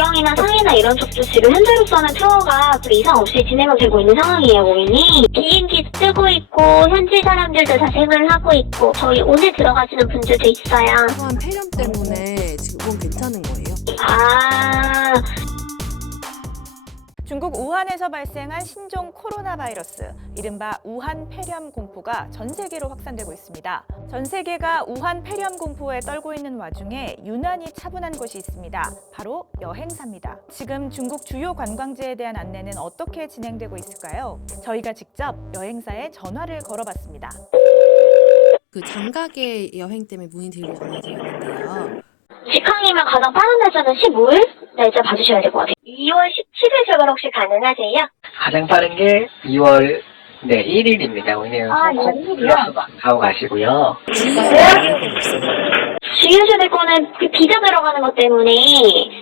북경이나 상해나 이런 쪽도 지금 현재로서는 투어가 또 이상 없이 진행은 되고 있는 상황이에요, 고객님. 비행기 뜨고 있고 현지 사람들도 다 생활을 하고 있고 저희 오늘 들어가시는 분들도 있어요. 우한 폐렴 때문에 지금 괜찮은 거예요? 아, 중국 우한에서 발생한 신종 코로나 바이러스, 이른바 우한 폐렴 공포가 전 세계로 확산되고 있습니다. 전 세계가 우한 폐렴 공포에 떨고 있는 와중에 유난히 차분한 곳이 있습니다. 바로 여행사입니다. 지금 중국 주요 관광지에 대한 안내는 어떻게 진행되고 있을까요? 저희가 직접 여행사에 전화를 걸어봤습니다. 그 장가계 여행 때문에 문의드리러 전화드렸는데요. 직항이면 가장 빠른 날짜는 15일 날짜 봐주셔야 될 것 같아요. 2월 17일 출발 혹시 가능하세요? 가장 빠른 게 2월 1일입니다. 오늘 아, 2월 1일이요? 하고 가시고요. 주의하셔야 될 거는 그 비자 들어가는 것 때문에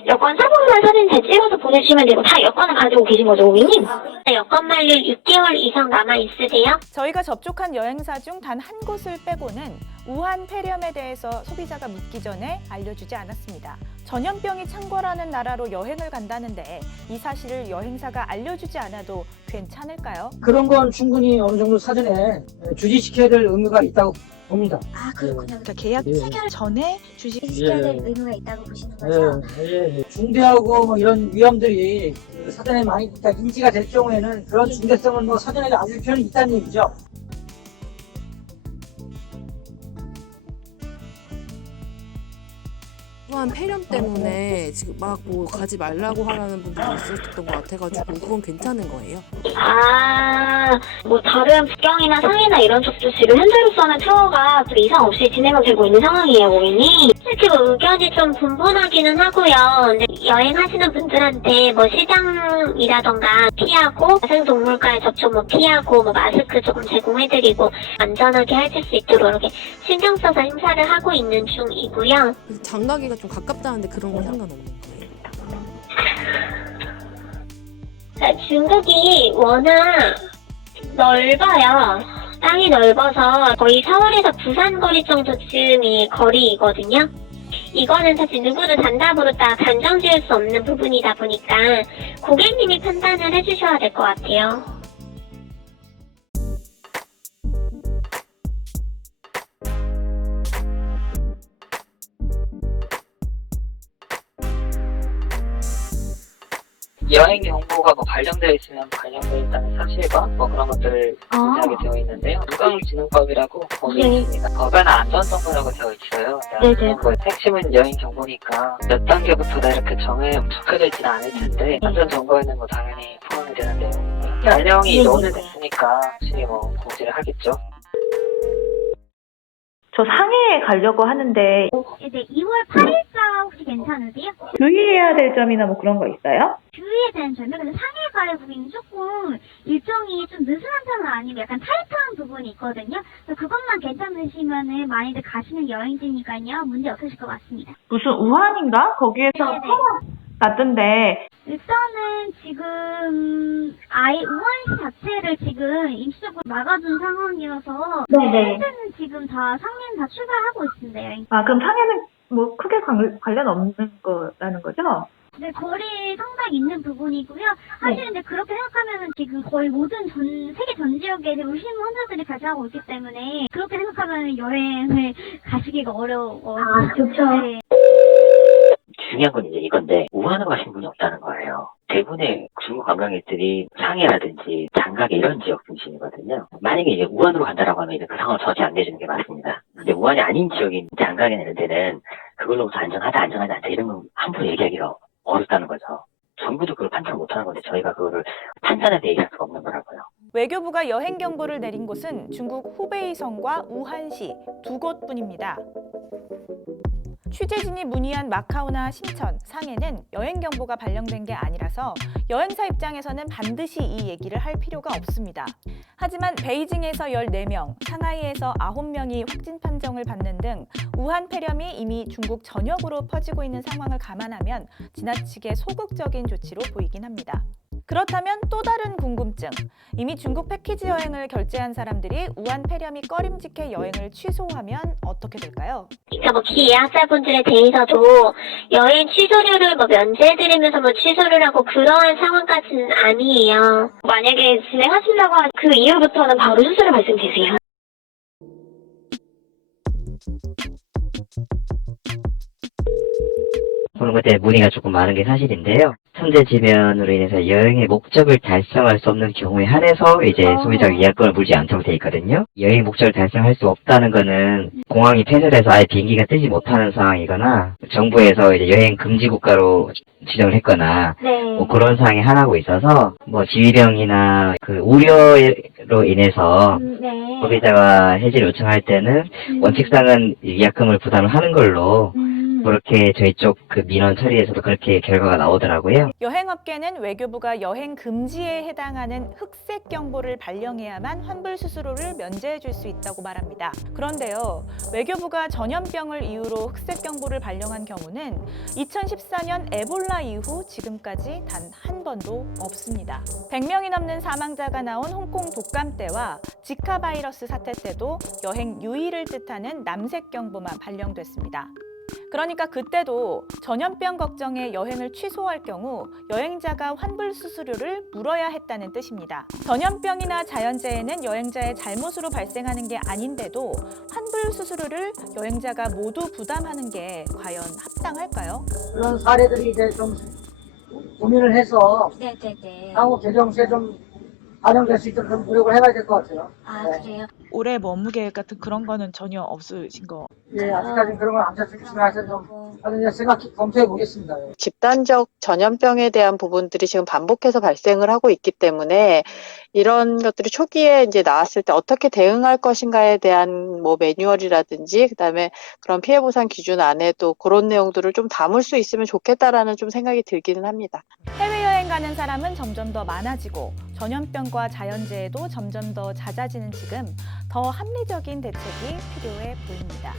여권 사본만 사진 잘 찍어서 보내주시면 되고 다 여권을 가지고 계신 거죠, 고객님? 여권 만료 6개월 이상 남아 있으세요? 저희가 접촉한 여행사 중 단 한 곳을 빼고는 우한 폐렴에 대해서 소비자가 묻기 전에 알려주지 않았습니다. 전염병이 창궐하는 나라로 여행을 간다는데 이 사실을 여행사가 알려주지 않아도 괜찮을까요? 그런 건 충분히 어느 정도 사전에 주지시켜야 될 의무가 있다고 봅니다. 아, 그렇군요. 그러니까 계약 예. 체결 전에 주식 시켜야 될 의무가 있다고 보시는 거죠? 중대하고 뭐 이런 위험들이 그 사전에 많이 인지가 될 경우에는 그런 중대성을 뭐 사전에 알릴 필요는 있다는 얘기죠. 우한 폐렴 때문에 지금 막 뭐 가지 말라고 하라는 분들이 있었던 것 같아가지고 그건 괜찮은 거예요? 아, 뭐 다른 북경이나 상해나 이런 쪽도 지금 현재로서는 투어가 또 이상 없이 진행은 되고 있는 상황이에요, 고객님. 실제 의견이 좀 분분하기는 하고요. 근데 여행하시는 분들한테 뭐 시장이라던가 피하고 야생동물과의 접촉 뭐 피하고 뭐 마스크 조금 제공해드리고 안전하게 하실 수 있도록 이렇게 신경 써서 행사를 하고 있는 중이고요. 장가계가 좀 가깝다는데 그런 건 상관없는 거예요? 중국이 워낙 넓어요. 땅이 넓어서 거의 서울에서 부산 거리 정도쯤이 거리이거든요. 이거는 사실 누구도 단답으로 다 단정 지을 수 없는 부분이다 보니까 고객님이 판단을 해주셔야 될 것 같아요. 여행 정보가 뭐 발령되어 있으면 발령되어 있다는 사실과 뭐 그런 것들을 공개하게 되어 있는데요. 누강진흥법이라고 거기 네. 있습니다. 거변 안전정보라고 되어 있어요. 네네. 그 핵심은 여행 정보니까 몇 단계부터다 이렇게 적혀져 있지는 않을 텐데 안전정보에는 뭐 당연히 포함이 되는 내용이고요. 발령이 네. 오래됐으니까 확실히 뭐 공지를 하겠죠. 저 상해에 가려고 하는데 네, 2월 8일자 혹시 괜찮으세요? 주의해야 될 점이나 뭐 그런 거 있어요? 주위에 대한 점이요. 근데 상해 가을 부분이 조금 일정이 좀 느슨한 편은 아니고 약간 타이트한 부분이 있거든요. 그래서 그것만 괜찮으시면은 많이들 가시는 여행지니까요. 문제 없으실 것 같습니다. 무슨 우한인가? 거기에서 네네. 났던데 일단은 지금 아예 우한시 자체를 지금 임시적으로 막아둔 상황이어서 네네. 현재는 지금 다 상해는 다 출발하고 있습니다. 여행. 아 그럼 상해는 뭐 크게 관련 없는 거라는 거죠? 네, 거리 상당히 있는 부분이고요. 사실 근데 그렇게 생각하면은 지금 거의 모든 세계 전 지역에 의심 환자들이 발생하고 있기 때문에 그렇게 생각하면 여행을 가시기가 어려워요. 아, 그렇죠. 네. 중요한 건 이제 이건데 우한으로 가신 분이 없다는 거예요. 대부분의 중국 관광객들이 상해라든지 장가게 이런 지역 중심이거든요. 만약에 이제 우한으로 간다라고 하면 이제 그 상황을 전혀 안 내주는 게 맞습니다. 근데 우한이 아닌 지역인 장가게나 이런 데는 그걸로부터 안전하다 안전하지 않다 이런 건 함부로 얘기하기가 어렵다는 거죠. 정부도 그걸 판단을 못하는 건데 저희가 그거를 판단해서 얘기할 수가 없는 거라고요. 외교부가 여행 경보를 내린 곳은 중국 후베이성과 우한시 두 곳뿐입니다. 취재진이 문의한 마카오나 심천, 상해는 여행 경보가 발령된 게 아니라서 여행사 입장에서는 반드시 이 얘기를 할 필요가 없습니다. 하지만 베이징에서 14명, 상하이에서 9명이 확진 판정을 받는 등 우한 폐렴이 이미 중국 전역으로 퍼지고 있는 상황을 감안하면 지나치게 소극적인 조치로 보이긴 합니다. 그렇다면 또 다른 궁금증. 이미 중국 패키지 여행을 결제한 사람들이 우한 폐렴이 꺼림직해 여행을 취소하면 어떻게 될까요? 그러니까 뭐 기예약자분들에 대해서도 여행 취소료를 뭐 면제해드리면서 뭐 취소를 하고 그러한 상황까지는 아니에요. 만약에 진행하신다고 하면 그 이후부터는 바로 수수료 발생되세요. 그런 것 때문에 문의가 조금 많은 게 사실인데요. 선제지변으로 인해서 여행의 목적을 달성할 수 없는 경우에 한해서 이제 소비자가 예약권을 물지 않도록 돼 있거든요. 여행 목적을 달성할 수 없다는 거는 공항이 폐쇄돼서 아예 비행기가 뜨지 못하는 상황이거나 정부에서 이제 여행 금지 국가로 지정을 했거나 네. 뭐 그런 상황이 하나고 있어서 뭐 지휘병이나 그 우려로 인해서 네. 소비자가 해지를 요청할 때는 원칙상은 예약금을 부담을 하는 걸로 그렇게 저희 쪽 그 민원 처리에서도 그렇게 결과가 나오더라고요. 여행업계는 외교부가 여행 금지에 해당하는 흑색 경보를 발령해야만 환불 수수료를 면제해 줄 수 있다고 말합니다. 그런데요, 외교부가 전염병을 이유로 흑색 경보를 발령한 경우는 2014년 에볼라 이후 지금까지 단 한 번도 없습니다. 100명이 넘는 사망자가 나온 홍콩 독감 때와 지카 바이러스 사태 때도 여행 유의를 뜻하는 남색 경보만 발령됐습니다. 그러니까 그때도 전염병 걱정에 여행을 취소할 경우 여행자가 환불 수수료를 물어야 했다는 뜻입니다. 전염병이나 자연재해는 여행자의 잘못으로 발생하는 게 아닌데도 환불 수수료를 여행자가 모두 부담하는 게 과연 합당할까요? 그런 사례들이 이제 좀 고민을 해서 네네네. 향후 개정시에 좀 반영될 수 있도록 좀 노력을 해봐야 될 것 같아요. 아, 네. 그래요? 올해 뭐 업무 계획 같은 그런 거는 전혀 없으신 거? 예, 아직까지는 그런 건 안 잡혔지만 하여튼 좀 나중에 생각해 검토해 보겠습니다. 예. 집단적 전염병에 대한 부분들이 지금 반복해서 발생을 하고 있기 때문에 이런 것들이 초기에 이제 나왔을 때 어떻게 대응할 것인가에 대한 뭐 매뉴얼이라든지 그다음에 그런 피해 보상 기준 안에도 그런 내용들을 좀 담을 수 있으면 좋겠다라는 좀 생각이 들기는 합니다. 해외여행 가는 사람은 점점 더 많아지고 전염병과 자연재해도 점점 더 잦아지는 지금 더 합리적인 대책이 필요해 보입니다.